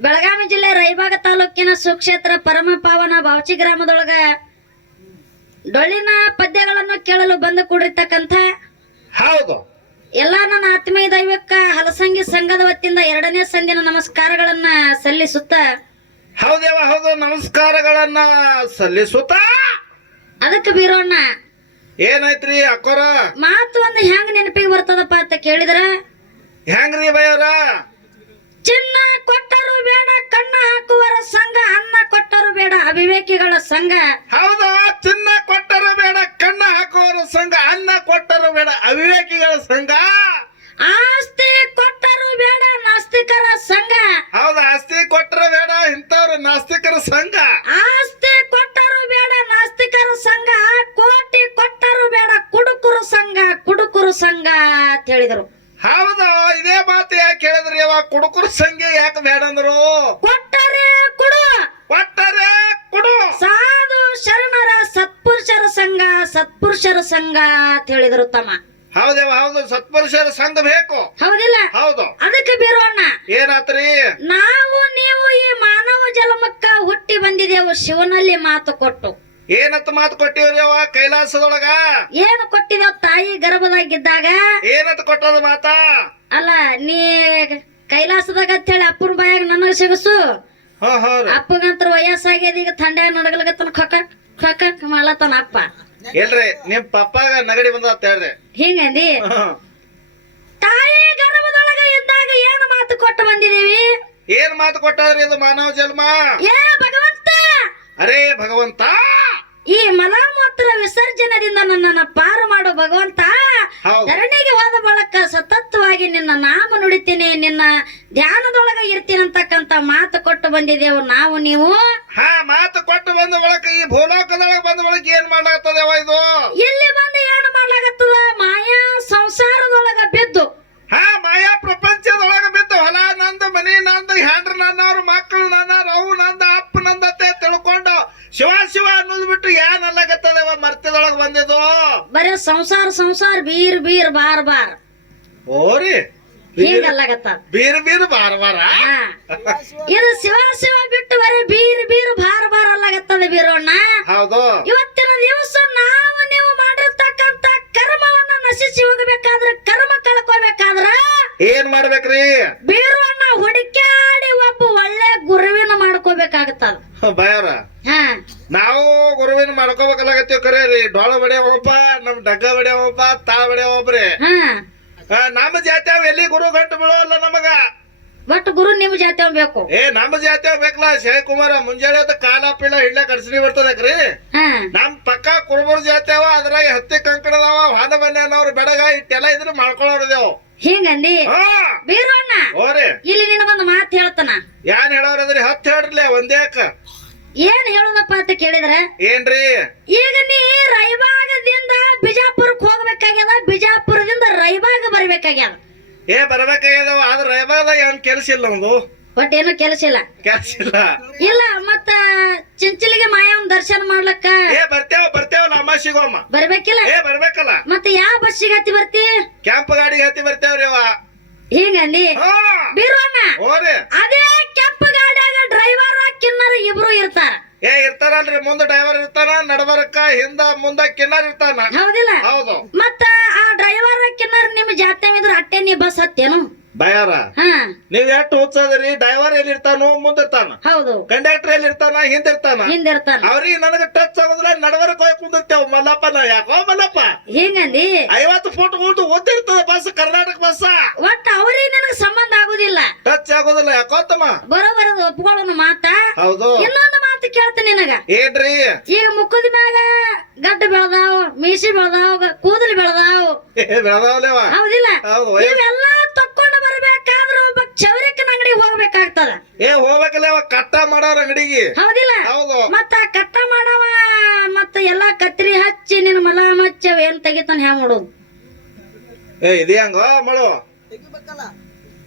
ಬೆಳಗಾವಿ ಜಿಲ್ಲೆ ರೈಬಾಗ ತಾಲೂಕಿನ ಸುಕ್ಷೇತ್ರ ಪರಮ ಪಾವನ ಬಾವಚಿ ಗ್ರಾಮದೊಳಗ ಡೊಳ್ಳಿನ ಪದ್ಯಗಳನ್ನು ಕೇಳಲು ಬಂದು ಕೂಡಿರ್ತಕ್ಕಂಥ ಹೌದು. ಎಲ್ಲ ನನ್ನ ಆತ್ಮೀಯ ದೈವಕ್ಕ ಹಲಸಂಗಿ ಸಂಘದ ವತಿಯಿಂದ ಎರಡನೇ ಸಂದಿನ ನಮಸ್ಕಾರಗಳನ್ನ ಸಲ್ಲಿಸುತ್ತ ಹೌದೇವ ಹೌದು. ನಮಸ್ಕಾರಗಳನ್ನ ಸಲ್ಲಿಸುತ್ತ? ಅದಕ್ಕೆ ಬೀರೋಣ್ಣ. ಏನಾಯ್ತ್ರಿ ಅಕ್ಕೋರ? ಮಾತು ಒಂದು ಹೆಂಗ್ ನೆನಪಿಗೆ ಬರ್ತದಪ್ಪ ಅಂತ ಕೇಳಿದ್ರ? ಹೆಂಗ್ರಿ ಬಯ್ಯವ್ರ ಚಿನ್ನ ಅವಿವೇಕಿಗಳ ಸಂಘ. ಹೌದಾ? ಚಿನ್ನ ಕೊಟ್ಟರು ಬೇಡ ಕಣ್ಣ ಹಾಕುವರ ಸಂಘ ಅನ್ನ ಕೊಟ್ಟರು ಬೇಡ ಅವಿವೇಕಿಗಳ ಸಂಘ. ಆಸ್ತಿ ಕೊಟ್ಟರು ಬೇಡ ನಾಸ್ತಿಕರ ಸಂಘ. ಹೌದು? ಆಸ್ತಿ ಕೊಟ್ಟರು ಬೇಡ ಇಂಥವ್ರ ನಾಸ್ತಿಕರ ಸಂಘ. ಆಸ್ತಿ ಕೊಟ್ಟರು ಬೇಡ ನಾಸ್ತಿಕರ ಸಂಘ. ಕೋಟಿ ಕೊಟ್ಟರು ಬೇಡ ಕುಡುಕರು ಸಂಘ ಕುಡುಕರು ಸಂಘ ಅಂತ ಹೇಳಿದರು. ಹೌದು? ಇದೇ ಮಾತು ಯಾಕೆ ಹೇಳಿದ್ರಿ ಅವ? ಕುಡುಕರು ಸಂಘ ಯಾಕೆ ಬೇಡ ಅಂದ್ರು? ಕೊಟ್ಟರೆ ಕುಡು. ಕೊಟ್ಟರೆ ಸಾಧು ಶರಣರ ಸತ್ಪುರುಷರ ಸಂಘ ಸತ್ಪುರುಷರ ಸಂಘ ಅಂತ ಹೇಳಿದ್ರು ತಮ್ಮ ಹೌದವ ಹೌದು. ಸತ್ಪುರುಷರ ಸಂಘ ಬೇಕು. ಹೌದಿಲ್ಲ? ಹೌದು. ಅದಕ್ಕೆ ಬೀರೋಣ ಏನಾತ್ರಿ? ನಾವು ನೀವು ಈ ಮಾನವ ಜನ್ಮಕ್ಕ ಹುಟ್ಟಿ ಬಂದಿದೆವು ಶಿವನಲ್ಲಿ ಮಾತು ಕೊಟ್ಟು. ಏನತ್ ಮಾತು ಕೊಟ್ಟಿವ್ರಿ ಅವ ಕೈಲಾಸದೊಳಗ? ಏನು ಕೊಟ್ಟಿದೇವ್ ತಾಯಿ ಗರ್ಭದಾಗಿದ್ದಾಗ? ಏನತ್ ಕೊಟ್ಟದ ಮಾತಾ? ಅಲ್ಲ ನೀ ಕೈಲಾಸದಾಗ ಅಂತ ಹೇಳಿ ಅಪ್ಪನ ಬಾಯಾಗ ನನಗ ಸಿಗಸು. ಅಪ್ಪಗಂತ್ರ ವಯಸ್ಸಾಗ್ಯದ ಈಗ ಥಂಡ್ಯಾಗ ನಡಗಲಗತ್ತನ ಖಕ ಖಕ ಮಾಡ್ಲತ್ತಾನ ಅಪ್ಪ. ಇಲ್ರಿ ನಿಮ್ ಪಪ್ಪಾಗ ನಗಡಿ ಬಂದ ಅಂತ ಹೇಳ್ರಿ. ಹಿಂಗಂದಿ. ತಾಯಿ ಗರ್ಭದೊಳಗ ಇದ್ದಾಗ ಏನು ಮಾತು ಕೊಟ್ಟು ಬಂದಿದೀವಿ ಏನ್ ಮಾತು ಕೊಟ್ಟದ್ರಿ ಇದು ಮಾನವ ಜನ್ಮ? ಏ ಭಗವಂತ! ಅರೇ ಭಗವಂತ! ಈ ಮಲಮೂತ್ರ ವಿಸರ್ಜನದಿಂದ ನನ್ನನ್ನು ಪಾರು ಮಾಡು ಭಗವಂತ ಎರಡನೇಗೆ ಧರಣಿಗೆ ಹೋದ ಬಳಕ ಸತತವಾಗಿ ನಿನ್ನ ನಾಮ ನುಡಿತೀನಿ ನಿನ್ನ ಧ್ಯಾನದೊಳಗ ಇರ್ತೀನಿ ಅಂತಕ್ಕಂತ ಮಾತು ಕೊಟ್ಟು ಬಂದಿದ್ದೇವು ನಾವು ನೀವು. ಹಾ ಮಾತು ಕೊಟ್ಟು ಬಂದ ಬಳಕ ಈ ಭೂಲೋಕದೊಳಗೆ ಬಂದ ಬಳಕ ಏನ್ ಮಾಡ್ಲಾಗ್ತದೇವ ಇದು? ಇಲ್ಲಿ ಬಂದು ಏನು ಮಾಡ್ಲಾಗತ್ತದ? ಮಾಯಾ ಸಂಸಾರದೊಳಗ ಬಿದ್ದು. ಹಾ ಮಾಯಾ ಪ್ರಪಂಚದೊಳಗ ಬಿದ್ದು. ಹೊಲ ನಂದು ಮನಿ ನಂದು ಹ್ಯಾಂಡ್ರ ನನ್ನವ್ರ ಮಕ್ಕಳು ನನ್ನ ಅವು ನಂದ. ಶಿವ ಶಿವ ಅನ್ನೋದು ಬಿಟ್ಟು ಏನ್ ಅಲ್ಲಗತ್ತದೇವ ಮರ್ತ್ಯದೊಳಗ ಬಂದಿದ್ದು. ಬರೇ ಸಂಸಾರ ಸಂಸಾರ ಬೀರ್ ಬೀರ್ ಬಾರ್ ಬಾರ್. ಓರಿ ಬೀರ್ ಬೀರ್ ಬಾರ್ ಬಾರ ಇದು ಶಿವ ಶಿವ ಬಿಟ್ಟು ಬರೀ ಬೀರ್ ಬೀರ್ ಬಾರ್ ಬಾರ್ ಅಲ್ಲಾಗತ್ತದ ಬೀರೋಣ್ಣ. ಹೌದು. ಇವತ್ತಿನ ದಿವಸ ನಾವು ಕರ್ಮವನ್ನ ನಶಿಸಿ ಹೋಗಬೇಕಾದ್ರೆ ಕರ್ಮ ಕಳ್ಕೋಬೇಕಾದ್ರ ಏನ್ ಮಾಡ್ಬೇಕ್ರಿ? ಬೀರುವನ್ನ ಹುಡುಕಾಡಿ ಒಬ್ಬ ಒಳ್ಳೆ ಗುರುವಿನ ಮಾಡ್ಕೋಬೇಕಾಗತ್ತದ ಬಯರ. ನಾವು ಗುರುವಿನ ಮಾಡ್ಕೋಬೇಕಲ್ಲಾಗತ್ತೀವಿ ಕರೆ ರೀ. ಡೊಳ ಬಡಿಯವಪ್ಪ ನಮ್ ಡಗ್ಗ ಬಡಿಯವಪ್ಪ ತಾ ಬಡಿಯವಪ್ರಿ ರೀ ನಮ್ಮ ಜಾತ್ಯಾವ ಎಲ್ಲಿ ಗುರು ಗಂಟು ಬೀಳೋಲ್ಲ ನಮಗ ಬಟ್ ಗುರು ನಿಮ್ ಜಾತಿ ಬೇಕು. ಏ ನಮ್ಮ ಜಾತಿ ಬೇಕಲ್ಲ ಶಿವಕುಮಾರ ಮುಂಜಾನೆ ಅದ ಕಾಲ ಪೀಳ ಹಿಡ್ಲ ಕಡ್ಸನಿ ಬರ್ತದಕ್ರಿ ನಮ್ ಪಕ್ಕ ಕುರುಬರ್ ಜಾತಿ ಅವ ಅದ್ರಾಗ ಹತ್ತಿ ಕಂಕಣದವ ಹಾದ ಅನ್ನೋರು ಬೆಡಗ ಇಟ್ಟೆಲ್ಲ ಇದ್ರ ಮಾಡ್ಕೊಳ್ಳೋರಿದೇವು ಹಿಂಗಂದಿ? ಬೀರಣ್ಣ ಓರಿ ಇಲ್ಲಿ ನಿನಗೊಂದು ಮಾತು ಹೇಳ್ತಾನ. ಯಾನ್ ಹೇಳೋರದ್ರಿ ಹತ್ತು ಹೇಳ್ರಲೆ ಒಂದೇಕ ಏನ್ ಹೇಳುದಪ್ಪ ಅಂತ ಕೇಳಿದ್ರ? ಏನ್ರಿ? ಈಗ ನೀ ರೈಬಾಗದಿಂದ ಬಿಜಾಪುರಕ್ಕೆ ಹೋಗ್ಬೇಕಾಗ್ಯದ ಬಿಜಾಪುರದಿಂದ ರೈಬಾಗ ಬರ್ಬೇಕಾಗ್ಯದ. ಏ ಬರ್ಬೇಕಾಗ್ಯದವ ಆದ್ರ ರೈಬಾದ ಏನ್ ಕೆಲ್ಸ ಇಲ್ಲ ಒಂದು ಬಟ್ ಏನು ಕೆಲಸ ಇಲ್ಲ. ಕೆಲಸ ಇಲ್ಲ. ಇಲ್ಲ ಮತ್ತ ಚಿಂಚಲಿಗೆ ಮಾಯವನ್ ದರ್ಶನ ಮಾಡ್ಲಕ್ಕ? ಏ ಬರ್ತೇವ ಬರ್ತೇವ ನಮ್ಮ ಸಿಗೋಮ್ಮ ಬರ್ಬೇಕಿಲ್ಲ? ಏ ಬರ್ಬೇಕಲ್ಲ. ಮತ್ತೆ ಯಾವ ಬಸ್ಸಿಗೆ ಹತ್ತಿ ಬರ್ತಿ? ಕ್ಯಾಂಪ್ ಗಾಡಿಗೆ ಹತ್ತಿ ಬರ್ತೇವ್ರಿ ಅವ. ಹಿಂಗಂದಿ ಅಲ್ಲಿ? ಬೀರೋಣ ಓರಿ ಅದೇ ಕೆಂಪ ಗಾಡಿಯಾಗ ಡ್ರೈವರ್ ಕಿನ್ನರ ಇಬ್ರು ಇರ್ತಾರ. ಏ ಇರ್ತಾರಲ್ರಿ ಮುಂದ ಡ್ರೈವರ್ ಇರ್ತಾನ ನಡಬರಕ್ಕ ಹಿಂದ ಮುಂದ ಕಿನ್ನರ್ ಇರ್ತಾನ. ಹೌದಿಲ್ಲ? ಹೌದು. ಮತ್ತ ಆ ಡ್ರೈವರ್ ಕಿನ್ನರ್ ನಿಮ್ ಅಟ್ಟೆ ನೀ ಬಸ್ ಬಯಾರ? ಹಾ. ನೀವ್ ಎಷ್ಟು ಹುಚ್ಚದ್ರಿ? ಡ್ರೈವರ್ ಎಲ್ಲಿ ಇರ್ತಾನೋ ಮುಂದಿರ್ತಾನ. ಹೌದು. ಕಂಡಕ್ಟರ್ ಎಲ್ಲಿ ಇರ್ತಾನ ಹಿಂದಿರ್ತಾನ. ಹಿಂದಿರ್ತಾನ. ಅವ್ರಿಗೆ ನನಗ ಟಚ್ ಆಗುದಿಲ್ಲ ನಡವರಕ್ ಹೋಗಿ ಕುಂದಿರ್ತೇವ್ ಮಲ್ಲಪ್ಪ ನಾ. ಯಾಕೋ ಮಲ್ಲಪ್ಪ? ಹಿಂಗಂದಿ? ಐವತ್ತು ಫುಟ್ ಉಂಟು ಓದಿರ್ತದ ಬಸ್ ಕರ್ನಾಟಕ ಬಸ್. ಒಟ್ಟ ಅವ್ರಿಗೆ ನಿನಗ ಸಂಬಂಧ ಆಗುದಿಲ್ಲ. ಟಚ್ ಆಗೋದಿಲ್ಲ ಯಾಕೋ ತಮ್ಮ ಬರೋಬರ ಒಪ್ಕೊಳ್ಳೋನು ಮಾತ. ಹೌದು. ಇನ್ನೊಂದು ಮಾತು ಕೇಳ್ತೇನೆ ನಿನಗ. ಏನ್ರಿ? ಈಗ ಮುಖದ ಮ್ಯಾಗ ಗಡ್ಡ ಬೆಳದಾವ್ ಮೀಸಿ ಬೆಳದಾವ್ ಕೂದಲು ಬೆಳದಾವ್. ಹೌದಿಲ್ಲ? ಹೌದು ಇವೆಲ್ಲ ಏ ಹೋಗ್ಬೇಕಲ್ಲ ಕಟ್ಟ ಮಾಡೋರ ಅಂಗಡಿಗೆ. ಹೌದಿಲ್ಲ. ಹೌದು. ಮತ್ತ ಕಟ್ಟ ಮಾಡವ ಮತ್ತ ಎಲ್ಲಾ ಕತ್ರಿ ಹಚ್ಚಿ ನಿನ್ ಮಲ ಮಚ್ಚ ಏನ್ ತೆಗಿತಾನ ಹ್ಯಾ ಮಾಡೋದು ಏ ಇದೇ ಹಂಗ ಮಾಡು.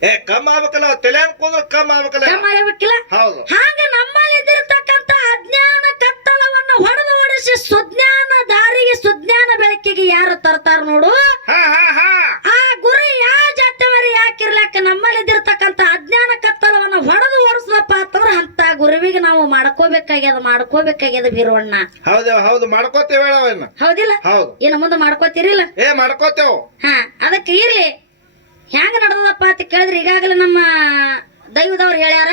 ಏ ಕಮ್ ಆಗ್ಬೇಕಲ್ಲ ತಲೆ ಕೂದ್ರ ಕಮ್ ಆಗ್ಬೇಕಲ್ಲ. ಕಮ್ಮ ಆಗ್ಬೇಕಿಲ್ಲ? ಹೌದು. ಹಾಗ ನಮ್ಮಲ್ಲಿ ಇದ್ದಿರ್ತಕ್ಕಂತ ಅಜ್ಞಾನ ಕತ್ತಲವನ್ನ ಹೊಡೆದು ಹೊಡೆಸಿ ಸುಜ್ಞಾನ ದಾರಿಗೆ ಸುಜ್ಞಾನ ಬೆಳಕಿಗೆ ಯಾರು ತರ್ತಾರ ನೋಡು. ಮಾಡ್ಕೋಬೇಕಾಗ್ಯದ ಮಾಡ್ಕೋಬೇಕಾಗ್ಯದ ಬೀರವಣ್ಣ ಹೌದೇ ಹೌದು ಮಾಡ್ಕೋತೇವ ಹೌದಿಲ್ಲ? ಹೌದು. ಇನ್ನು ಮುಂದೆ ಮಾಡ್ಕೋತೀರಿಲ್ಲ? ಏ ಮಾಡ್ಕೋತೇವ್. ಹಾ ಅದಕ್ಕೆ ಇರ್ಲಿ. ಹೆಂಗ ನಡ್ದದಪ್ಪ ಅಂತ ಕೇಳಿದ್ರೆ ಈಗಾಗಲೇ ನಮ್ಮ ದೈವದವ್ರು ಹೇಳ್ಯಾರ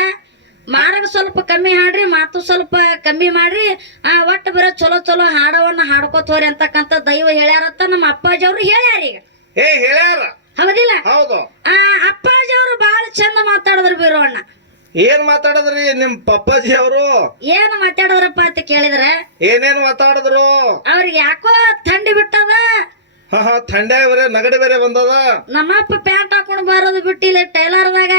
ಮಾರಗ ಸ್ವಲ್ಪ ಕಮ್ಮಿ ಹಾಡ್ರಿ ಮಾತು ಸ್ವಲ್ಪ ಕಮ್ಮಿ ಮಾಡ್ರಿ ಆ ಒಟ್ಟು ಬರೋ ಚಲೋ ಚಲೋ ಹಾಡವನ್ನ ಹಾಡ್ಕೋತೋರಿ ಅಂತಕ್ಕಂತ ದೈವ ಹೇಳ್ಯಾರತ್ತ ನಮ್ಮ ಅಪ್ಪಾಜಿ ಅವ್ರು ಹೇಳ್ಯಾರ ಈಗ. ಏ ಹೇಳ್ಯಾರ. ಹೌದಿಲ್ಲ? ಹೌದು. ಆ ಅಪ್ಪಾಜಿ ಅವರು ಬಹಳ ಚಂದ ಮಾತಾಡಿದ್ರು ಬೀರೋಣ್ಣ ಏನ್ ಮಾತಾಡದ್ರಿ ನಿಮ್ ಪಪ್ಪಾಜಿ ಅವರು? ಏನ್ ಮಾತಾಡಿದ್ರಪ್ಪ ಅಂತ ಕೇಳಿದ್ರೆ? ಏನೇನ್ ಮಾತಾಡಿದ್ರು? ಅವ್ರಿಗೆ ಯಾಕೋ ಥಂಡಿ ಬಿಟ್ಟದ? ಹಾ ಹಾ ಥಂಡ್ಯಾಗ ಬೇರೆ ನಗಡಿ ಬೇರೆ ಬಂದದ? ನಮ್ಮಪ್ಪ ಪ್ಯಾಂಟ್ ಹಾಕೊಂಡು ಬರೋದು ಬಿಟ್ಟಿಲ್ಲ ಟೈಲರ್ದಾಗ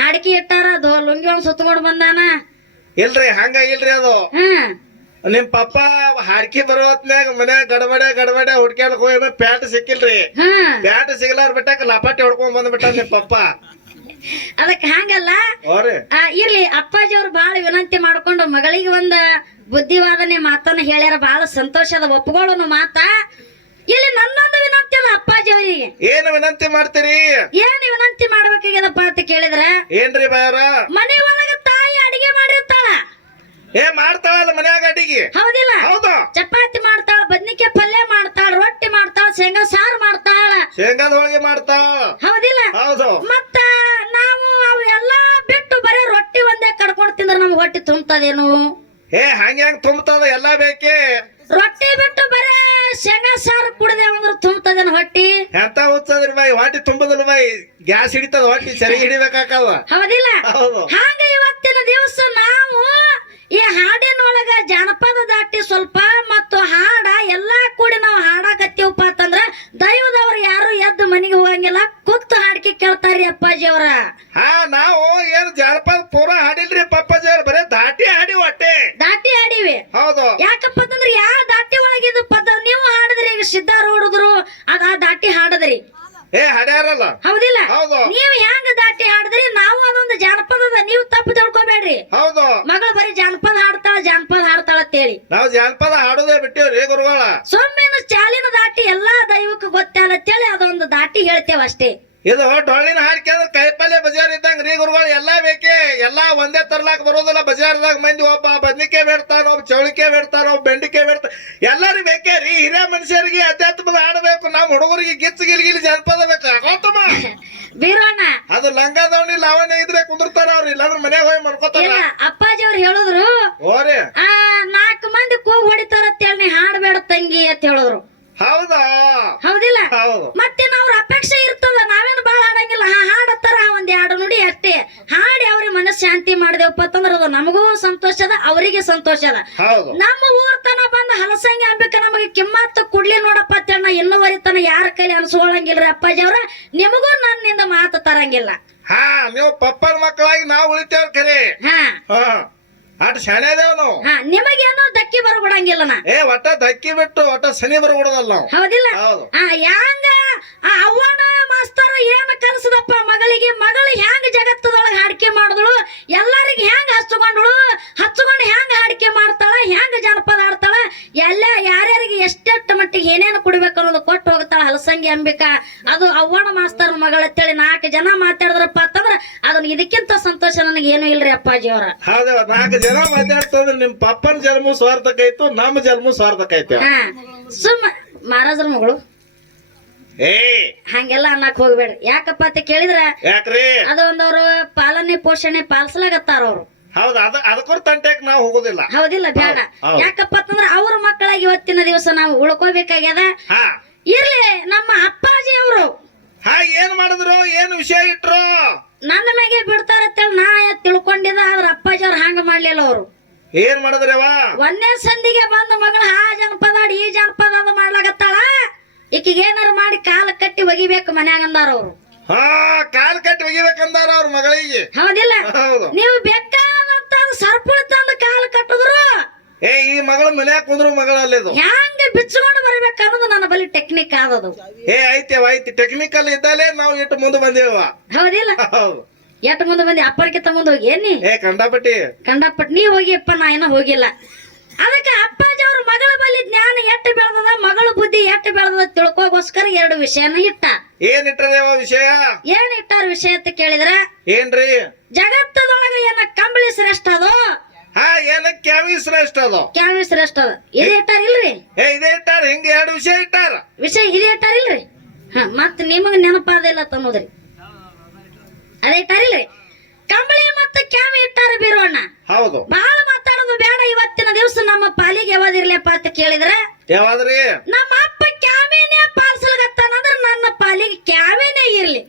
ಹಾಡಿಕೆ ಇಟ್ಟಾರ ಅದು ಲುಂಗಿ ಒಂದು ಸುತ್ತಕೊಂಡು ಬಂದಾನ. ಇಲ್ರಿ ಹಂಗಾಗಿಲ್ರಿ ಅದು. ಹ್ಮ್ ನಿಮ್ ಪಪ್ಪ ಹಾಡ್ಕಿ ಬರೋ ಹೊತ್ನ್ಯಾಗ ಮನ್ಯಾಗ ಗಡಬಡೆ ಗಡಬಡೆ ಹುಡ್ಕ್ಯಾಡಕ್ ಹೋಗಿ ಪ್ಯಾಂಟ್ ಸಿಕ್ಕಿಲ್ರಿ. ಹ್ಮ್ ಪ್ಯಾಂಟ್ ಸಿಗ್ಲಾರ ಬಿಟ್ಟಾಕ ಲಪಾಟಿ ಹೊಡ್ಕೊಂಡ್ ಬಂದ್ಬಿಟ್ಟ ನಿಮ್ ಪಪ್ಪ. ಅದಕ್ಕೆ ಹಂಗಲ್ಲ ಇರ್ಲಿ ಅಪ್ಪಾಜಿ ಅವ್ರು ಬಹಳ ವಿನಂತಿ ಮಾಡ್ಕೊಂಡು ಮಗಳಿಗೆ ಒಂದ ಬುದ್ಧಿವಾದನೆ ಮಾತನ್ನ ಹೇಳ್ಯಾರ ಬಹಳ ಸಂತೋಷದ ಒಪ್ಕೊಳ್ಳೋನು ಮಾತ. ಇಲ್ಲಿ ನನ್ನೊಂದು ವಿನಂತಿ ಅದ ಅಪ್ಪಾಜಿ ಅವರಿಗೆ. ಏನ್ ವಿನಂತಿ ಮಾಡ್ತೀರಿ? ಏನ್ ವಿನಂತಿ ಮಾಡ್ಬೇಕಾಗ್ಯದಪ್ಪ ಅಂತ ಕೇಳಿದ್ರ? ಏನ್ರಿ ಬಾಯವ್ರ ಮನೆ ಒಳಗ ತಾಯಿ ಅಡಿಗೆ ಮಾಡಿರ್ತಾಳ. ಏ ಮಾಡ್ತಾಳಲ್ಲ ಮನ್ಯಾಗ ಅಡಿಗೆ? ಹೌದಿಲ್ಲ. ಹೌದು. ಚಪಾತಿ ಮಾಡ್ತಾಳ ಬದ್ನಿಕಾಯಿ ಪಲ್ಯ ಮಾಡ್ತಾಳ ರೊಟ್ಟಿ ಮಾಡ್ತಾಳ ಶೇಂಗಾ ಸಾರು ಮಾಡ್ತಾಳ. ಶೇಂಗಾದ ಹೋಳಿಗೆ ಮಾಡ್ತಾಳ ಹೌದಿಲ್ಲ ಹೌದು ಮತ್ತ ನಾವು ಅವೆಲ್ಲ ಬಿಟ್ಟು ಬರೀ ರೊಟ್ಟಿ ಒಂದೇ ಕಡ್ಕೊಂಡು ತಿಂದ್ರೆ ನಮ್ಗೆ ಹೊಟ್ಟಿ ಹೇ ಏ ಹಂಗ ಹೆಂಗ್ ತುಂಬತದ ಎಲ್ಲಾ ಬೇಕೇ? ರೊಟ್ಟಿ ಬಿಟ್ಟು ಬರೇ ಶೇಂಗಾ ಸಾರು ಕುಡ್ದೆ ಅಂದ್ರೆ ತುಂಬತದೇನು ಹೊಟ್ಟಿ? ಎಂತ ಹುಚ್ಚದ್ರಿ ಬಾಯಿ ಹೊಟ್ಟಿ ತುಂಬದಲ್ಲ ಬಾಯಿ ಗ್ಯಾಸ್ ಹಿಡಿತದ ಹೊಟ್ಟಿ ಸರಿ ಹಿಡಿಬೇಕಾಕವ ಹೌದಿಲ್ಲ? ಹೌದು. ಹಾಗ ಇವತ್ತಿನ ದಿವಸ ನಾವು ಈ ಹಾಡಿನೊಳಗ ಜಾನಪದ ದಾಟಿ ಸ್ವಲ್ಪ ಮತ್ತು ಹಾಡ ಎಲ್ಲಾ ಕೂಡಿ ನಾವು ಹಾಡಾಕತ್ತೀವಪ್ಪ ಅಂತಂದ್ರ ದೈವದವ್ರು ಯಾರು ಎದ್ದು ಮನೆಗೆ ಹೋಗಂಗಿಲ್ಲ ಕೂತು ಹಾಡಿಕೆ ಕೇಳ್ತಾರ್ರಿ ಅಪ್ಪಾಜಿ ಅವ್ರ ಹಾ ನಾವು ಏನ್ ಜಾನಪದ ಪೂರ ಹಾಡಿಲ್ರಿ ಪಪ್ಪಾಜಿ ಅವ್ರ ಬರೇ ದಾಟಿ ಹಾಡಿ ಹೊಟ್ಟೆ ದಾಟಿ ಹಾಡಿವಿ ಹೌದು ಯಾಕಪ್ಪ ಅಂತಂದ್ರೆ ಯಾವ ದಾಟಿ ಒಳಗಿದು ಪದ ನೀವು ಹಾಡಿದ್ರಿ ಈಗ ಸಿದ್ಧಾರ ಹೊಡೆದ್ರು ಅದ ಆ ದಾಟಿ ಹಾಡದ್ರಿ ಏ ಹಾಡ್ಯಾರಲ್ಲ ಹೌದಿಲ್ಲ ಹೌದು ನೀವು ಹೆಂಗ ದಾಟಿ ಹಾಡಿದ್ರಿ ನಾವು ಅದೊಂದು ಜಾನಪದದ ನೀವು ತಪ್ಪು ತಿಳ್ಕೊಬೇಡ್ರಿ ಹೌದು ಮಗಳು ಬರೀ ಜಾನಪದ ಹಾಡ್ತಾಳ ಜಾನಪದ ಹಾಡ್ತಾಳ ಅಂತೇಳಿ ನಾವು ಜಾನಪದ ಹಾಡೋದೇ ಬಿಟ್ಟಿವ್ರಿ ಗುರುಗಳ ಸೊಮ್ಮೆನ ಚಾಲಿನ ದಾಟಿ ಎಲ್ಲಾ ದೈವಕ್ಕೆ ಗೊತ್ತಲ್ಲ ಅಂತೇಳಿ ದಾಟಿ ಹೇಳ್ತೇವ ಅಷ್ಟೇ. ಇದು ಡೊಳ್ಳಿನ ಹಾಕಿ ಅಂದ್ರೆ ಕೈಪಲ್ಯ ಬಜಾರ್ ಇದ್ದಂಗ ರೀ ಗುರುಗಳು ಎಲ್ಲಾ ಬೇಕೇ ಎಲ್ಲಾ ಒಂದೇ ತರ್ಲಾಕ್ ಬರೋದಿಲ್ಲ. ಬಜಾರ್ದಾಗ ಮಂದಿ ಒಬ್ಬ ಬದ್ನಿಕೆ ಬೇಡ್ತಾನ ಒಬ್ಬ ಚೌಳಿಕೆ ಬೇಡ್ತಾನ ಒಬ್ಬ ಬೆಂಡಿಕೆ ಬೇಡ್ತಾನ ಎಲ್ಲಾರು ಬೇಕೇ ರೀ. ಹಿರಿಯ ಮನುಷ್ಯರಿಗೆ ಅಧ್ಯಾತ್ಮದ ಹಾಡಬೇಕು ನಮ್ಮ ಹುಡುಗರಿಗೆ ಗಿಚ್ಚ ಗಿಲ್ಗಿಲಿ ಜನಪದ ಬೇಕು. ಆಗೋತಮ್ಮ. ಬೀರೋಣ ಅದು ಲಂಗ ದವಣಿ ಲಾವಣ್ಯ ಇದ್ರೆ ಕುಂದಿರ್ತಾರ ಅವ್ರು ಇಲ್ಲಾಂದ್ರೆ ಮನೆಗೆ ಹೋಗಿ ಮಾಡ್ಕೋತಾರ ಅಪ್ಪಾಜಿ ಅವ್ರು ಹೇಳಿದ್ರು ಓರಿ ನಾಲ್ಕು ಮಂದಿ ಕೂಗ್ ಹೊಡಿತಾರ ಅಂತ ಹೇಳಿ ಹಾಡಬೇಡ ತಂಗಿ ಅಂತ ಹೇಳಿದ್ರು. ಹೌದಾ? ಹೌದಿಲ್ಲ? ಹೌದು. ಮಾಡಿದೆವಪ್ಪ ಅಂತಂದ್ರ ಅದು ನಮಗೂ ಸಂತೋಷ ಅದ ಅವರಿಗೆ ಸಂತೋಷ ಅದ. ಹೌದು. ನಮ್ಮ ಊರ್ ತನ ಬಂದ ಹಲಸಂಗಿ ಅಂಬಿಕ ನಮಗೆ ಕಿಮ್ಮತ್ತು ಕುಡ್ಲಿ ನೋಡಪ್ಪ ತಣ್ಣ ನಾ ಇನ್ನುವರೆ ತನ ಯಾರ ಕೈಲಿ ಅನ್ಸ್ಕೊಳಂಗಿಲ್ರಿ ಅಪ್ಪಾಜಿ ಅವ್ರ? ನಿಮಗೂ ನನ್ನಿಂದ ಮಾತು ತರಂಗಿಲ್ಲ. ಹಾ ನೀವು ಪಪ್ಪನ ಮಕ್ಕಳಾಗಿ ನಾವು ಉಳಿತೇವ್ ಕರೆ. ಹಾ. ಹಾ. ಅಟ್ ಶಾಣೆ ಅದೇವ್ ನಾವು. ಹಾ ನಿಮಗೇನೋ ಧಕ್ಕಿ ಬರಬಿಡಂಗಿಲ್ಲ ನಾ ಏ ಒಟ್ಟ ಧಕ್ಕಿ ಬಿಟ್ಟು ಒಟ್ಟ ಶನಿ ಬರ್ಬಿಡದಲ್ಲ ನಾವು. ಹೌದಿಲ್ಲ? ಹೌದು. ಆ ಯಾಂಗ ಆ ಅವ್ವನ ಮಾಸ್ತರ ಏನ್ ಕಲ್ಸದಪ್ಪ ಮಗಳಿಗೆ? ಮಗಳು ಹ್ಯಾಂಗ ಜಗತ್ತದೊಳಗ ಹಾಡಿಕೆ ಮಾಡಿದಳು? ಎಲ್ಲರಿಗೆ ಹ್ಯಾಂಗ ಹಚ್ಕೊಂಡಳು ಹಚ್ಕೊಂಡು ಹ್ಯಾಂಗ ಹಾಡಿಕೆ ಮಾಡ್ತಾಳ? ಹ್ಯಾಂಗ ಜನಪದ ಆಡ್ತಾಳ? ಎಲ್ಲ ಯಾರ್ಯಾರಿಗೆ ಎಷ್ಟೆಷ್ಟು ಮಟ್ಟಿಗೆ ಏನೇನು ಕುಡಿಬೇಕು ಅನ್ನೋದು ಕೊಟ್ಟು ಹೋಗ್ತಾಳ ಹಲಸಂಗಿ ಅಂಬಿಕಾ. ಅದು ಅವ್ವನ ಮಾಸ್ತರ್ ಮಗಳ ಅಂತೇಳಿ ನಾಲ್ಕು ಜನ ಮಾತಾಡಿದ್ರಪ್ಪ ಅಂತಂದ್ರ ಅದನ್ನ ಇದಕ್ಕಿಂತ ಸಂತೋಷ ನನಗೆ ಏನೂ ಇಲ್ರಿ ಅಪ್ಪಾಜಿ ಅವರ. ಹೌದು ನಾಲ್ಕು ಜನ ಮಾತಾಡ್ತಂದ್ರೆ ನಿಮ್ ಪಪ್ಪನ ಜನ್ಮ ಸ್ವಾರ್ಥಕೈತು ನಮ್ಮ ಜನ್ಮ ಸ್ವಾರ್ಥಕ್ಕೆ ಹಾ. ಸುಮ್ಮ ಮಹಾರಾಜರ ಮಗಳು. ಏ. ಹಂಗೆಲ್ಲ ಅನ್ನಕ್ ಹೋಗ್ಬೇಡ ಯಾಕಪ್ಪ ಅಂತ ಕೇಳಿದ್ರ? ಯಾಕ್ರಿ? ಅದು ಒಂದವ್ರು ಪಾಲನೆ ಪೋಷಣೆ ಪಾಲಿಸ್ಲಾಗತ್ತಾರ ಅವ್ರು. ಹೌದ್ ಅದ ಅದಕ್ಕೂರ್ ತಂಟೆಕ್ ನಾವು ಹೋಗೋದಿಲ್ಲ. ಹೌದಿಲ್ಲ ಬೇಡ. ಹೌದು. ಯಾಕಪ್ಪ ಅಂತಂದ್ರ ಅವ್ರ ಮಕ್ಕಳಾಗಿ ಇವತ್ತಿನ ದಿವಸ ನಾವು ಉಳ್ಕೋಬೇಕಾಗ್ಯದ? ಹಾ. ಇರ್ಲಿ ನಮ್ಮ ಅಪ್ಪಾಜಿ ಅವರು ಹಾ ಏನ್ ಮಾಡಿದ್ರು? ಏನ್ ವಿಷಯ ಇಟ್ರು? ನನ್ನ ಮ್ಯಾಗೆ ಬಿಡ್ತಾರೆ ಅಂತೇಳಿ ನಾ ತಿಳ್ಕೊಂಡಿದ್ದ ಆದ್ರ ಅಪ್ಪಾಜಿ ಅವ್ರು ಹಂಗ ಮಾಡ್ಲಿಲ್ಲ ಅವರು. ಏನ್ ಮಾಡಿದ್ರವ ಒಂದೇ ಸಂದಿಗೆ ಬಂದ ಮಗಳು ಆ ಜನಪದ ಈ ಜನಪದ ಅದು ಮಾಡ್ಲಾಗತ್ತಾಳ ಈಕಿಗೆ ಏನಾರು ಮಾಡಿ ಕಾಲ ಕಟ್ಟಿ ಒಗಿಬೇಕು ಮನ್ಯಾಗ ಅಂದಾರ ಅವ್ರು. ಹಾ ಕಾಲ್ ಕಟ್ಟಿ ಒಗಿಬೇಕಂದಾರ ಅವ್ರ ಮಗಳಿಗೆ. ಹೌದಿಲ್ಲ? ಹೌದು. ನೀವು ಬೇಕಾದಂತ ಸರ್ಪುಳ ತಂದು ಕಾಲ ಕಟ್ಟಿದ್ರು ಏ ಈ ಮಗಳ ಮನ್ಯಾಗ ಕುಂದ್ರು ಮಗಳ ಇದು ಹ್ಯಾಂಗ ಬಿಚ್ಕೊಂಡು ಬರ್ಬೇಕು ಅನ್ನೋದು ನನ್ನ ಬಳಿ ಟೆಕ್ನಿಕ್ ಆದದು ಏ ಐತೆ ಐತಿ ಟೆಕ್ನಿಕಲ್ ಇದ್ದಲೇ ನಾವು ಇಟ್ಟು ಮುಂದೆ ಬಂದೇವ? ಹೌದಿಲ್ಲ? ಹೌದು. ಎಟ್ ಮುಂದೆ ಬಂದಿ? ಅಪ್ಪರಿಗೆ ಮುಂದೆ ಹೋಗಿ ಏನಿ ಏ ಕಂಡಪಟ್ಟಿ. ಕಂಡಪಟ್ಟಿ ನೀ ಹೋಗಿ ಅಪ್ಪ ನಾ ಏನೋ ಹೋಗಿಲ್ಲ. ಅದಕ್ಕೆ ಅಪ್ಪಾಜಿ ಅವ್ರ ಮಗಳ ಬಳಿ ಜ್ಞಾನ ಎಟ್ಟು ಬೆಳೆದದ ಮಗಳ ಬುದ್ಧಿ ಎಟ್ಟು ಬೆಳೆದದ ತಿಳ್ಕೋಗೋಸ್ಕರ ಎರಡು ವಿಷಯನ ಇಟ್ಟ. ಏನ್ ಇಟ್ಟದೇವ ವಿಷಯ? ಏನ್ ಇಟ್ಟಾರ ವಿಷಯ ಅಂತ ಕೇಳಿದ್ರ ಏನ್ರಿ? ಜಗತ್ತದೊಳಗ ಏನ ಕಂಬಳಿ ಶ್ರೇಷ್ಠ ಅದು? ಹಾ ಏನ ಕ್ಯಾವಿ ಶ್ರೇಷ್ಠ ಅದು. ಕ್ಯಾವಿ ಶ್ರೇಷ್ಠ ಅದ. ಇದೇ ಇಟ್ಟಾರ ಇಲ್ರಿ? ಏ ಇದೇ ಇಟ್ಟಾರ ಹಿಂಗ ಎರಡು ವಿಷಯ ಇಟ್ಟಾರ ವಿಷಯ ಇದೇ ಇಟ್ಟಾರ ಇಲ್ರಿ? ಹಾ ಮತ್ ನಿಮಗೆ ನೆನಪಾದಿಲ್ಲ ತನ್ನೋದ್ರಿ ಅದೇ ಇಟ್ಟಾರ ಇಲ್ರಿ? ಕಂಬಳಿ ಮತ್ತು ಕ್ಯಾವಿ ಇಟ್ಟಾರ ಬೀರೋಣ್ಣ? ಹೌದು. ಬಹಳ ಮಾತಾಡೋದು ಬೇಡ ಇವತ್ತಿನ ದಿವಸ ನಮ್ಮ ಪಾಲಿಗೆ ಯಾವ್ದಿರ್ಲಪ್ಪ ಅಂತ ಕೇಳಿದ್ರೆ? ಯಾವಾದ್ರಿ? ನಮ್ಮ ಅಪ್ಪ ಕ್ಯಾವಿನೇ ಪಾಲ್ಸಲ್ಗತ್ತಾನಂದ್ರ ನನ್ನ ಪಾಲಿಗೆ ಕ್ಯಾವಿನೇ ಇರ್ಲಿ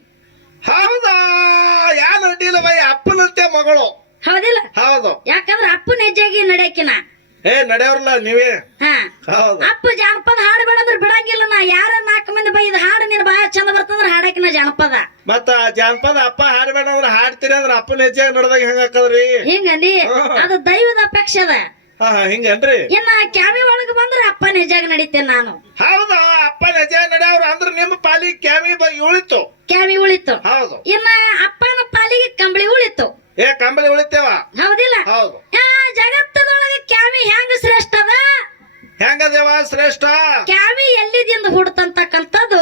ಹೌದಾ ಯಾನ್ ಅಡ್ಡಿಲ್ಲ ಬೈ ಅಪ್ಪನಂತೆ ಮಗಳು ಹೌದಿಲ್ಲ ಹೌದು ಯಾಕಂದ್ರ ಅಪ್ಪನ ಹೆಜ್ಜೆಗೆ ನಡೆಯಕಿನ? ಏ ನಡೆಯವ್ರಲ್ಲ ನೀವೇ. ಅಪ್ಪ ಜಾನಪದ ಹಾಡು ಬೇಡ ಅಂದ್ರೆ ಬಿಡಂಗಿಲ್ಲ ನಾ. ಯಾರ ನಾಲ್ಕು ಮಂದಿ ಬೈದ ಹಾಡು ನಿನ್ ಬಾಯ ಚಂದ ಬರ್ತಂದ್ರ ಹಾಡಕಿನ ಜಾನಪದ? ಮತ್ತ ಜಾನಪದ ಅಪ್ಪ ಹಾಡಬೇಡ ಅಂದ್ರ ಹಾಡ್ತೀರಿ ಅಂದ್ರ ಅಪ್ಪನ ಹೆಜ್ಜೆಗೆ ನಡೆದಾಗ ಹೆಂಗ ಹಾಕದ್ರಿ? ಹಿಂಗಂದಿ? ಅದು ದೈವದ ಅಪೇಕ್ಷೆ ಅದ. ಹಿಂಗೇನ್ರಿ? ಇನ್ನ ಕ್ಯಾಮಿ ಒಳಗ ಬಂದ್ರ ಅಪ್ಪನ ನಿಜಾಗ ನಡಿತೇನೆ ನಾನು. ಹೌದು ಅಪ್ಪನ ಹೆಜ್ಜೆ ನಡೆಯವ್ರ ಅಂದ್ರ ನಿಮ್ಮ ಪಾಲಿ ಕ್ಯಾಮಿ ಬ ಉಳಿತು. ಕ್ಯಾಮಿ ಉಳಿತು. ಹೌದು. ಇನ್ನ ಅಪ್ಪನ ಪಾಲಿಗೆ ಕಂಬಳಿ ಉಳಿತು. ಏ ಕಂಬಳಿ ಉಳಿತೇವ? ಹೌದಿಲ್ಲ? ಹೌದು. ಜಗತ್ತ ಕ್ಯಾಮಿ ಹೆಂಗ ಶ್ರೇಷ್ಠ ಅದ? ಹೆಂಗದೇವ ಶ್ರೇಷ್ಠ? ಕ್ಯಾಮಿ ಎಲ್ಲಿದಿಂದ ಹುಡ್ತಂತಕ್ಕಂಥದ್ದು?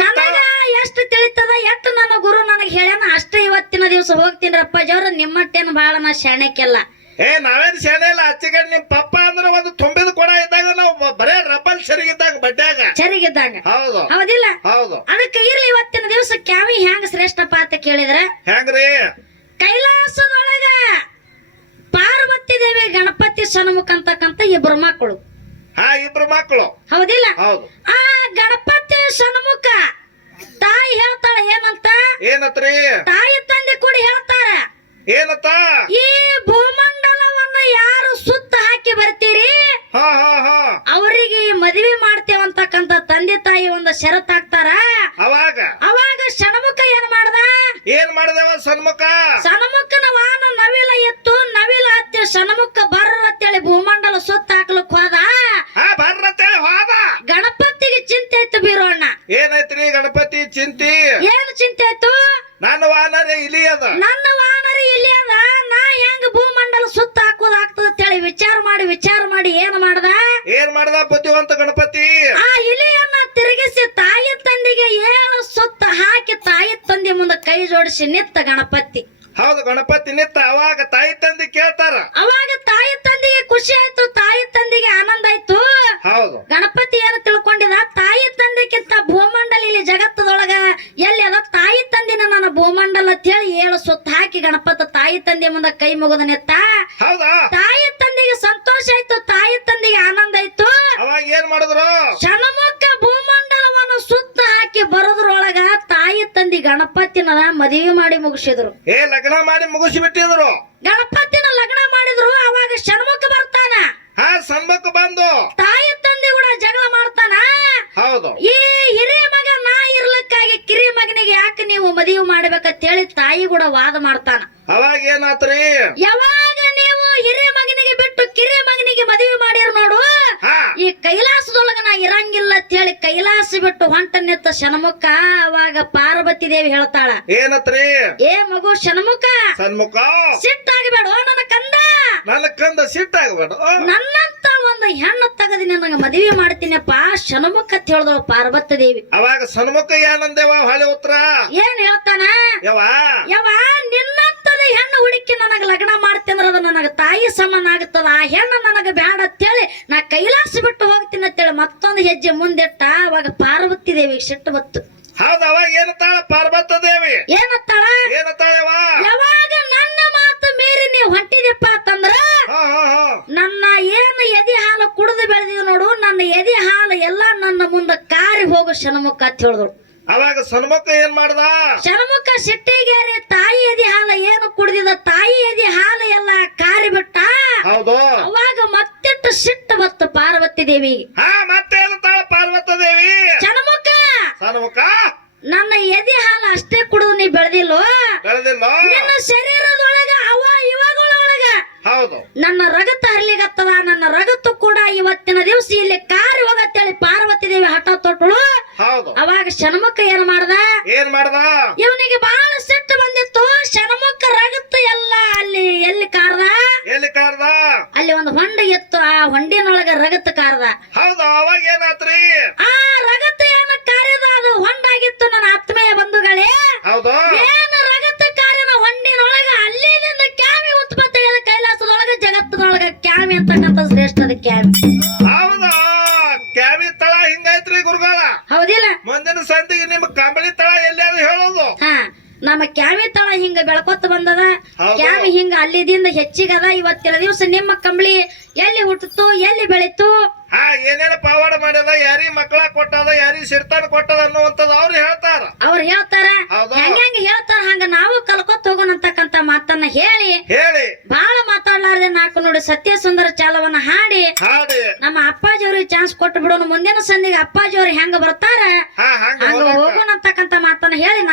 ನನಗ ಎಷ್ಟು ತಿಳಿತದ ಎಷ್ಟು ನನ್ನ ಗುರು ನನಗೆ ಹೇಳ್ಯಾನ ಅಷ್ಟೇ ಇವತ್ತಿನ ದಿವಸ ಹೋಗ್ತೀನಿ ಅಪ್ಪಾಜಿಯವ್ರ ನಿಮ್ಮಟ್ಟೇನು ಬಹಳ ನಾ ಶಾಣಕ್ಕೆಲ್ಲ ಏ ನಾವೇನ್ ಶಾಣೆ ಇಲ್ಲ ಅಚ್ಚಿಗಡ್ ನಿಮ್ ಪಪ್ಪ ಅಂದ್ರೆ ಒಂದು ತುಂಬಿದ ಕೊಡ ಇದ್ದಾಗ ನಾವು ಬರೇ ರಬ್ಬಲ್ ಸರಿಗಿದ್ದಾಗ ಬಡ್ಡ್ಯಾಗ. ಸರಿಗಿದ್ದಾಗ. ಹೌದು. ಹೌದಿಲ್ಲ? ಹೌದು. ಅದಕ್ಕೆ ಇರ್ಲಿ ಇವತ್ತಿನ ದಿವಸ ಕ್ಯಾವಿ ಹೆಂಗ ಶ್ರೇಷ್ಠಪ್ಪ ಅಂತ ಕೇಳಿದ್ರೆ ಹೆಂಗ್ರಿ? ಕೈಲಾಸದೊಳಗ ಪಾರ್ವತಿ ದೇವಿ ಗಣಪತಿ ಸನ್ಮುಖ ಅಂತಕ್ಕಂತ ಇಬ್ರು ಮಕ್ಕಳು. ಹಾ ಇಬ್ರು ಮಕ್ಕಳು. ಹೌದಿಲ್ಲ? ಹೌದು. ಆ ಗಣಪತಿ ಸನ್ಮುಖ ತಾಯಿ ಹೇಳ್ತಾಳ ಏನಂತ? ಏನತ್ರಿ? ತಾಯಿ ತಂದೆ ಕೂಡಿ ಹೇಳ್ತಾರ. ಏನತ್ತ? ಈ ಭೂಮಂಡಲವನ್ನ ಯಾರು ಸುತ್ತ ಹಾಕಿ ಬರ್ತೀರಿ? ಅವರಿಗೆ ಮದುವೆ ಮಾಡ್ತೇವಂತಕ್ಕಂತ ತಂದೆ ತಾಯಿ ಒಂದು ಷರತ್ ಹಾಕ್ತಾರ ಅವಾಗ ಅವಾಗ ಷಣ್ಮುಖ ಏನ್ ಮಾಡ್ದ ಏನ್ ಮಾಡ್ದೇವ ಸನ್ಮುಖ ಸನ್ಮುಖನ ವಾಹನ ನವಿಲ ಎತ್ತು ನವಿಲ ಹತ್ತಿ ಸನ್ಮುಖ ಬರ್ರ ಅಂತೇಳಿ ಭೂಮಂಡಲ ಸುತ್ತ ಹಾಕ್ಲಕ್ ಹೋದ ಹಾ ಬರ್ರತ್ತೇಳಿ ಹೋದ ಗಣಪತಿಗೆ ಚಿಂತೆ ಇತ್ತು ಬೀರೋಣ್ಣ ಏನೈತ್ರಿ ಗಣಪತಿ ಚಿಂತಿ ಏನು ಚಿಂತೆ ಇತ್ತು ನನ್ನ ವಾನರೇ ಇಲಿ ಅದ ನನ್ನ ವಾನರಿ ಇಲ್ಲಿ ಅದ ನಾ ಹೆಂಗ ಭೂಮಂಡಲ ಸುತ್ತ ಹಾಕೋದ್ ಆಗ್ತದ ಅಂತೇಳಿ ವಿಚಾರ ಮಾಡಿ ಏನ್ ಮಾಡ್ದ? ಏನ್ ಮಾಡ್ದ ಬುದ್ಧಿವಂತ ಗಣಪತಿ? ಆ ಇಲಿಯನ್ನ ತಿರುಗಿಸಿ ತಾಯಿ ತಂದಿಗೆ ಏಳು ಸುತ್ತ ಹಾಕಿ ತಾಯಿ ತಂದೆ ಮುಂದೆ ಕೈ ಜೋಡಿಸಿ ನಿತ್ತ ಗಣಪತಿ. ಹೌದು ಗಣಪತಿ ನಿತ್ತ ಅವಾಗ ತಾಯಿ ತಂದೆ ಕೇಳ್ತಾರ. ಅವಾಗ ತಾಯಿ ತಂದಿಗೆ ಖುಷಿ ಆಯ್ತು ತಾಯಿ ತಂದಿಗೆ ಆನಂದ ಆಯ್ತು. ಹೌದು. ಗಣಪತಿ ಏನು ತಿಳ್ಕೊಂಡಿದ? ತಾಯಿ ತಂದಿಕ್ಕಿಂತ ಭೂಮಂಡಲ ಇಲ್ಲಿ ಜಗತ್ತದೊಳಗ ಎಲ್ಲಿ ಅದ? ತಾಯಿ ತಂದಿನ ನನ್ನ ಭೂಮಂಡಲ ಅಂತ ಹೇಳಿ ಏಳು ಸುತ್ತ ಹಾಕಿ ಗಣಪತಿ ತಾಯಿ ತಂದೆ ಮುಂದೆ ಕೈ ಮುಗಿದ ನಿತ್ತ. ಹೌದಾ? ಸಂತೋಷ ಆಯ್ತು ತಾಯಿ ತಂದೆಗೆ ಆನಂದ ಆಯ್ತು. ಅವಾಗ ಏನ್ ಮಾಡಿದ್ರು? ಷಣ್ಮುಖ ಭೂಮಂಡಲವನ್ನು ಸುತ್ತ ಹಾಕಿ ಬರೋದ್ರೊಳಗ ತಾಯಿ ತಂದಿ ಗಣಪತಿನ ಮದುವೆ ಮಾಡಿ ಮುಗಿಸಿದ್ರು. ಏ ಲಗ್ನ ಮಾಡಿ ಮುಗಿಸಿ ಬಿಟ್ಟಿದ್ರು ಗಣಪತಿನ ಲಗ್ನ ಮಾಡಿದ್ರು ಅವಾಗ ಷಣ್ಮುಖ ಬರ್ತಾನ. ಹಾ ಬಂದು. ತಾಯಿ ತಂದೆ ಕೂಡ ಜಗಳ ಮಾಡ್ತಾನ. ಹೌದು. ಈ ಹಿರಿಯ ಮಗ ನಾ ಇರ್ಲಕ್ಕಾಗಿ ಕಿರಿ ಮಗನಿಗೆ ಯಾಕೆ ನೀವು ಮದುವೆ ಮಾಡ್ಬೇಕಂತ ಹೇಳಿ ತಾಯಿ ಕೂಡ ವಾದ ಮಾಡ್ತಾನ. ಅವಾಗ ಏನಾತ್ರಿ? ಯಾವಾಗ ಮದುವೆ ಮಾಡಿರ್ ನೋಡು. ಈ ಕೈಲಾಸದೊಳಗ ನಾ ಇರಂಗಿಲ್ಲ ಅಂತ ಹೇಳಿ ಕೈಲಾಸ ಬಿಟ್ಟು ಹೊಂಟ ನಿಂತ ಶನಮುಖ ಅವಾಗ ಪಾರ್ವತಿ ದೇವಿ ಹೇಳ್ತಾಳ. ಏನತ್ರಿ? ಏ ಮಗು ಶನಮುಖ ಸನ್ಮುಖ ಸಿಟ್ಟಾಗಬೇಡ ನನ್ನ ಕಂದ. ನನ್ನ ಕಂದ ಸಿಟ್ಟಾಗಬೇಡ ನನ್ನಂತ ಒಂದು ಹೆಣ್ಣು ತಗದಿ ನನಗ ಮದುವೆ ಮಾಡ್ತೀನಪ್ಪ ಶನಮುಖ ಅಂತ ಹೇಳ್ದಳು ಪಾರ್ವತಿ ದೇವಿ. ಅವಾಗ ಸನ್ಮುಖ ಏನಂದೇವ ಹೊಳೆ ಉತ್ತರ ಏನ್ ಹೇಳ್ತಾನ? ಯವ ಯವ ನಿನ್ನಂತದ ಹೆಣ್ಣು ಹುಡುಕಿ ನನಗ ಲಗ್ನ ಮಾಡ್ತೀನಿ ಅದು ನನಗೆ ತಾಯಿ ಸಮಾನ ಆಗ್ತದ ಆ ಹೆಣ್ಣು ನನಗ ಬ್ಯಾಡ ಅಂತೇಳಿ ನಾ ಕೈಲಾಸ ಬಿಟ್ಟು ಹೋಗ್ತೀನಿ ಅಂತೇಳಿ ಮತ್ತೊಂದು ಹೆಜ್ಜೆ ಮುಂದಿಟ್ಟ ಅವಾಗ ಪಾರ್ವತಿ ದೇವಿ ಸಿಟ್ಟು ಬತ್ತು. ಹೌದ ಅವಾಗ ಏನತ್ತಾಳ ಪಾರ್ವತ ದೇವಿ? ಏನತ್ತಾಳ ಏನತ್ತಾಳವ ಯಾವಾಗ ನನ್ನ ಮಾತು ಮೀರಿ ನೀವು ಹೊಂಟಿದಪ್ಪ ಅಂತಂದ್ರ ನನ್ನ ಏನು ಎದಿ ಹಾಲು ಕುಡಿದು ಬೆಳೆದಿದ್ ನೋಡು ನನ್ನ ಎದಿ ಹಾಲು ಎಲ್ಲ ನನ್ನ ಮುಂದೆ ಕಾರಿ ಹೋಗು ಶನಮುಖ ಅಂತ ಹೇಳಿದ್ರು ಅವಾಗ ಸನ್ಮುಖ ಏನ್ ಮಾಡ್ದ ಶನಮುಖ ಸಿಟ್ಟಿಗೇರಿ ತಾಯಿ ಎದೆ ಹಾಲು ಏನು ಕುಡಿದಿದ ತಾಯಿ ಎದೆ ಹಾಲು ಎಲ್ಲ ಕಾರಿ ಬಿಟ್ಟ ಹೌದು ಅವಾಗ ಮತ್ತಿಟ್ಟು ಸಿಟ್ಟು ಬತ್ತು ಪಾರ್ವತಿ ನಮ್ಮ ಕ್ಯಾಮಿ ತಳ ಹಿಂಗ ಬೆಳ್ಕೊತ ಬಂದದ. ಕ್ಯಾಮಿ ಹಿಂಗ ಅಲ್ಲಿದಿಂದ ಹೆಚ್ಚಿಗದ ಇವತ್ತಿನ ದಿವಸ ನಿಮ್ಮ ಕಂಬಳಿ ಎಲ್ಲಿ ಹುಟ್ಟಿತು ಎಲ್ಲಿ ಬೆಳಿತು? ಹಾ ಏನೇನ ಪವಾಡ ಮಾಡ್ಯದ ಯಾರಿ ಮಕ್ಕಳ ಕೊಟ್ಟದ ಯಾರಿ ಸಿರ್ತಾನ ಕೊಟ್ಟದ ಅನ್ನುವಂಥದ್ದು ಅವ್ರು ಹೇಳ್ತಾರ. ಅವ್ರು ಹೇಳ್ತಾರ. ಹೆಂಗ ಹೇಳ್ತಾರ ಹಂಗ ನಾವು ಕಲ್ಕೊತ ಹೋಗೋಣ ಅಂತಕ್ಕಂತ ಮಾತನ್ನ ಹೇಳಿ. ಹೇಳಿ. ಬಹಳ ಮಾತಾಡ್ಲಾರ್ದೆ ನಾಲ್ಕು ನೋಡಿ ಸತ್ಯ ಸುಂದರ ಚಾಲವನ್ನ ಹಾಡಿ. ಹಾಡಿ. ನಮ್ಮ ಅಪ್ಪಾಜಿಯವ್ರಿಗೆ ಚಾನ್ಸ್ ಕೊಟ್ಟು ಬಿಡೋಣ ಮುಂದಿನ ಸಂದಿಗೆ ಅಪ್ಪಾಜಿಯವ್ರು ಹೆಂಗ ಬರ್ತಾರ? ಹಂಗ ಹೋಗೋಣ ಅಂತಕ್ಕಂತ ಮಾತನ್ನ ಹೇಳಿ.